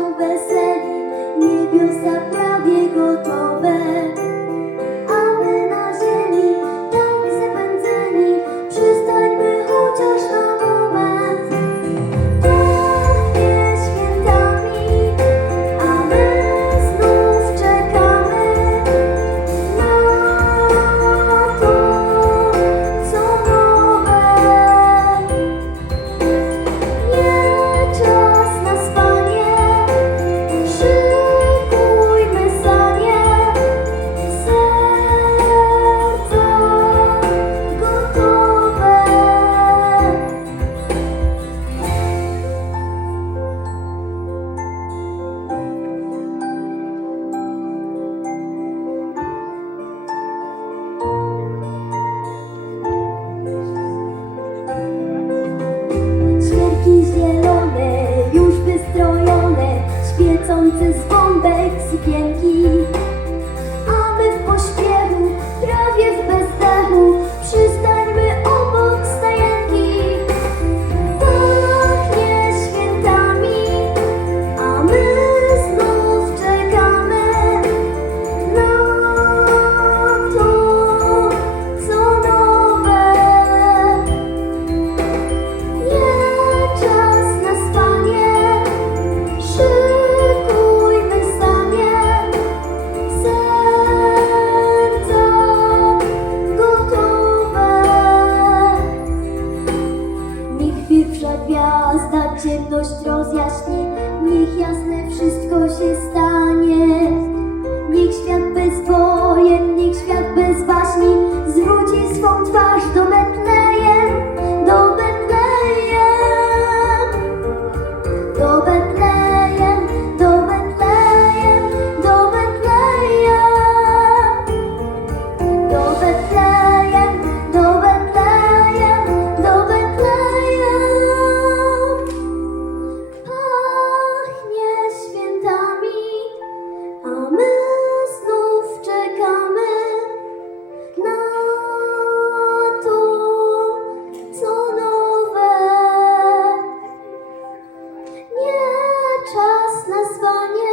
Nebesa, nebesa, nebesa. świecący z bombek sypienki, a my w pośpiechu prawie się stało. Spaniel.